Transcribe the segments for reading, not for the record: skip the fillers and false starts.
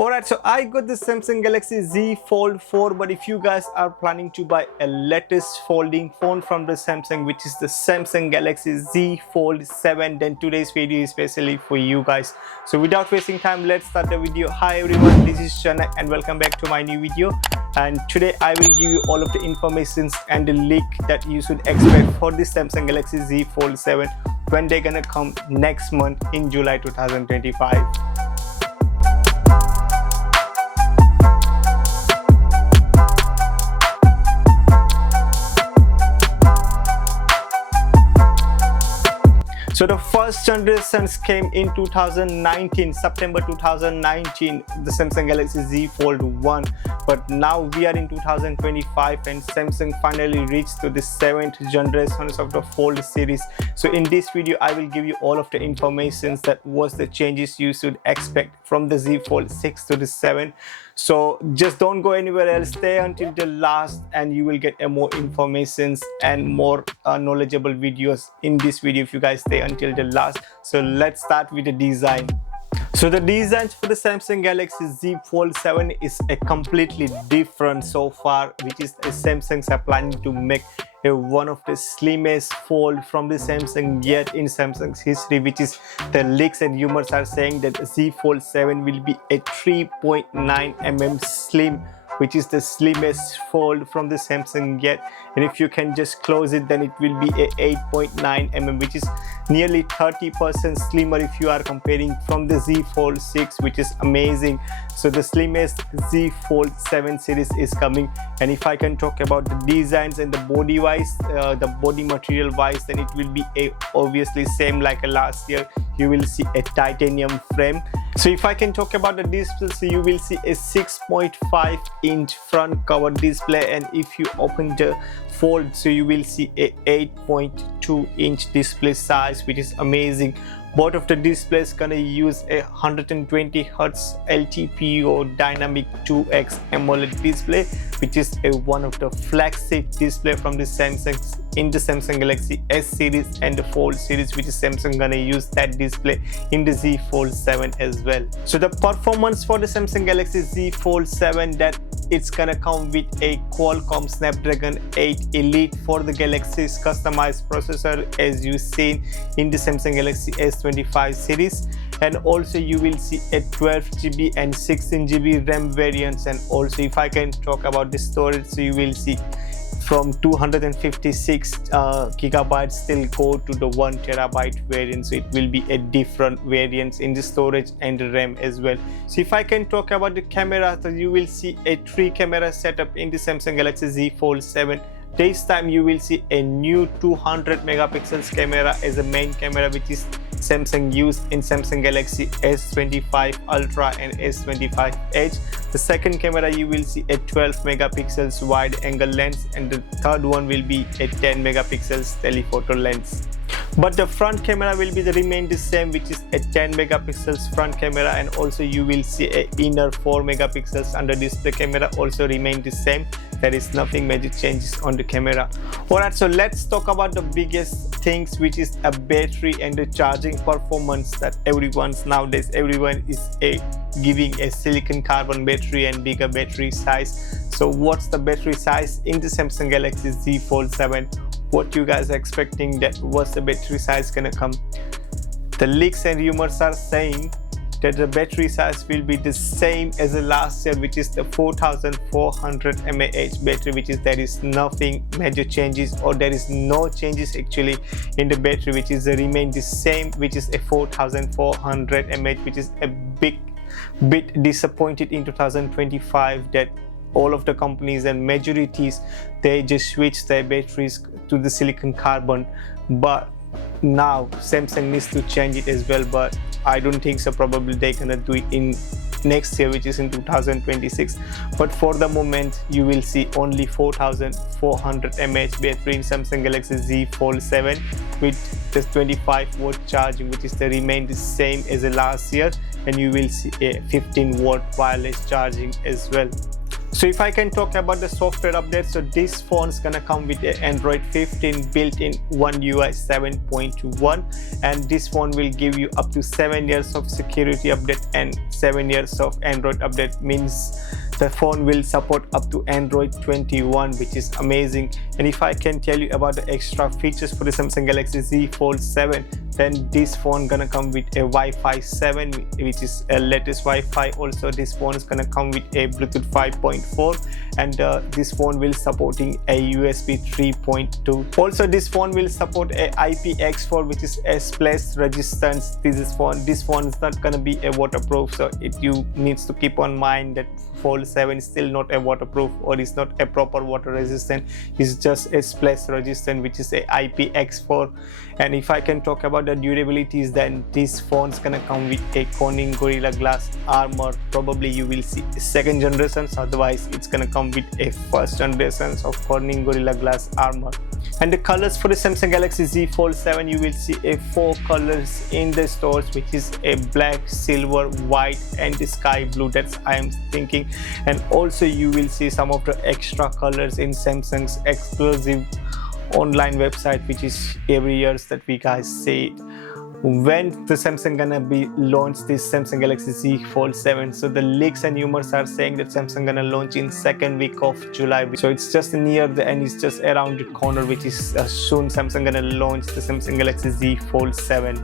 Alright, so I got the Samsung Galaxy Z Fold 4, but if you guys are planning to buy a latest folding phone from the Samsung, which is the Samsung Galaxy Z Fold 7, then today's video is specially for you guys. So without wasting time, let's start the video. Hi everyone, this is Shana and welcome back to my new video. And today I will give you all of the information and the leak that you should expect for the Samsung Galaxy Z Fold 7 when they're gonna come next month in July 2025. So the first generations came in 2019, September 2019, the Samsung Galaxy Z Fold 1. But now we are in 2025 and Samsung finally reached to the 7th generation of the Fold series. So in this video, I will give you all of the information that was the changes you should expect from the Z Fold 6 to the 7. So just don't go anywhere else, stay until the last and you will get more information and more knowledgeable videos in this video if you guys stay until the last. So let's start with the design. So the design for the Samsung Galaxy Z Fold 7 is a completely different so far, which is Samsung are planning to make one of the slimmest fold from the Samsung yet in Samsung's history, which is the leaks and rumors are saying that Z Fold 7 will be a 3.9 mm slim, which is the slimmest fold from the Samsung yet. And if you can just close it, then it will be a 8.9 mm, which is nearly 30% slimmer if you are comparing from the Z Fold 6, which is amazing. So the slimmest Z Fold 7 series is coming. And if I can talk about the designs and the body wise, the body material wise, then it will be obviously same like last year. You will see a titanium frame. So if I can talk about the display, so you will see a 6.5-inch front cover display, and if you open the fold, so you will see a 8.2-inch display size, which is amazing. Both of the displays gonna use a 120 Hz LTPO dynamic 2x AMOLED display, which is one of the flagship display from the Samsung in the Samsung Galaxy S series and the Fold series, which is Samsung gonna use that display in the Z Fold 7 as well. So the performance for the Samsung Galaxy Z Fold 7, that it's gonna come with a Qualcomm Snapdragon 8 Elite for the Galaxy's customized processor, as you've seen in the Samsung Galaxy S25 series. And also you will see a 12GB and 16GB RAM variants. And also if I can talk about the storage, so you will see from 256 gigabytes still go to the 1TB variant. So it will be a different variants in the storage and the RAM as well. So if I can talk about the camera, so you will see a 3-camera setup in the Samsung Galaxy Z Fold 7. This time you will see a new 200 megapixels camera as a main camera, which is Samsung used in Samsung Galaxy S25 Ultra and S25 Edge. The second camera you will see a 12 megapixels wide angle lens, and the third one will be a 10 megapixels telephoto lens. But the front camera will be remain the same, which is a 10 megapixels front camera, and also you will see a inner 4 megapixels under display camera also remain the same. There is nothing major changes on the camera. Alright, so let's talk about the biggest things, which is a battery and the charging performance that everyone is giving a silicon carbon battery and bigger battery size. So what's the battery size in the Samsung Galaxy Z Fold 7? What you guys are expecting, that what's the battery size gonna come? The leaks and rumors are saying that the battery size will be the same as the last year, which is the 4400 mAh battery, which is there is nothing major changes, or there is no changes actually in the battery, which is remain the same, which is a 4400 mAh, which is a bit disappointed in 2025 that all of the companies and majorities, they just switch their batteries to the silicon carbon. But now Samsung needs to change it as well, but I don't think so. Probably they're gonna do it in next year, which is in 2026. But for the moment you will see only 4400 mAh battery in Samsung Galaxy Z Fold 7 with just 25-watt charging, which is the remain the same as the last year, and you will see a 15-watt wireless charging as well. So if I can talk about the software update, so this phone's gonna come with an Android 15 built-in One UI 7.1, and this phone will give you up to 7 years of security update and 7 years of Android update. Means the phone will support up to Android 21, which is amazing. And if I can tell you about the extra features for the Samsung Galaxy Z Fold 7, then this phone gonna come with a Wi-Fi 7, which is a latest Wi-Fi. Also this phone is gonna come with a Bluetooth 5.4, and this phone will supporting a USB 3.2. Also this phone will support a IPX4, which is a splash resistance. This phone is not gonna be a waterproof, so you needs to keep on mind that Fold 7 is still not a waterproof, or is not a proper water resistant. It's just a splash resistant, which is a IPX4. And if I can talk about the durabilities, then this phone is gonna come with a Corning Gorilla Glass armor. Probably you will see second generations, otherwise it's gonna come with a first generations of Corning Gorilla Glass armor. And the colors for the Samsung Galaxy Z Fold 7, you will see a 4 colors in the stores, which is a black, silver, white and sky blue. That's I am thinking. And also you will see some of the extra colors in Samsung's exclusive online website, which is every year that we guys say when the Samsung gonna be launch this Samsung Galaxy Z Fold 7. So the leaks and rumors are saying that Samsung gonna launch in second week of July. So it's just near the end, it's just around the corner, which is soon Samsung gonna launch the Samsung Galaxy Z Fold 7.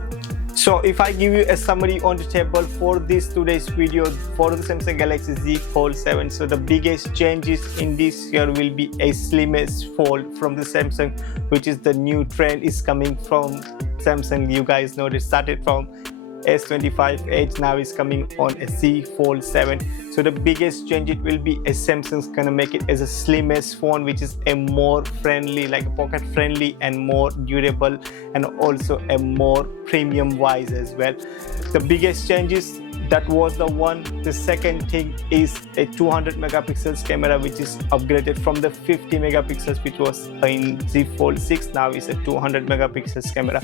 So if I give you a summary on the table for today's video for the Samsung Galaxy Z Fold 7, so the biggest changes in this year will be a slimmest fold from the Samsung, which is the new trend is coming from Samsung. You guys know it started from S25 Edge, now is coming on a Z Fold 7. So the biggest change, it will be a Samsung's gonna make it as a slimmest phone, which is a more friendly, like a pocket friendly and more durable, and also a more premium wise as well. The biggest changes, that was the one. The second thing is a 200 megapixels camera, which is upgraded from the 50 megapixels which was in Z Fold 6. Now is a 200 megapixels camera.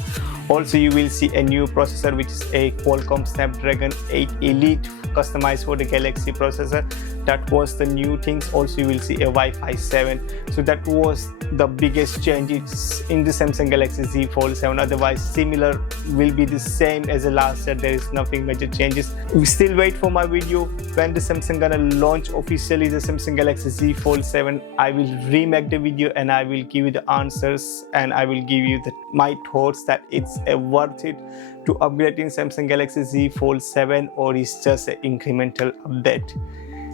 Also you will see a new processor, which is a Qualcomm Snapdragon 8 Elite, customized for the Galaxy processor. That was the new things. Also you will see a Wi-Fi 7. So that was the biggest changes in the Samsung Galaxy Z Fold 7. Otherwise similar will be the same as the last year. There is nothing major changes. We still wait for my video when the Samsung gonna launch officially the Samsung Galaxy Z Fold 7. I will remake the video and I will give you the answers, and I will give you my thoughts that it's worth it to upgrade in Samsung Galaxy Z Fold 7, or is just an incremental update.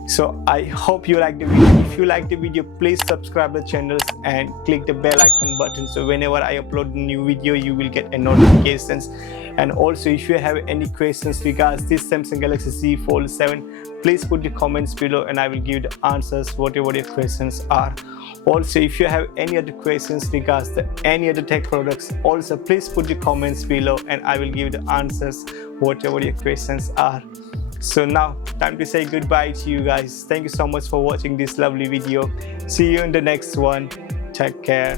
So I hope you like the video. If you like the video, please subscribe the channels and click the bell icon button, so whenever I upload a new video you will get a notifications. And also if you have any questions regards this Samsung Galaxy Z Fold 7, please put the comments below and I will give the answers whatever your questions are. Also if you have any other questions regards any other tech products, also please put the comments below and I will give the answers whatever your questions are. So now time to say goodbye to you guys. Thank you so much for watching this lovely video. See you in the next one. Take care.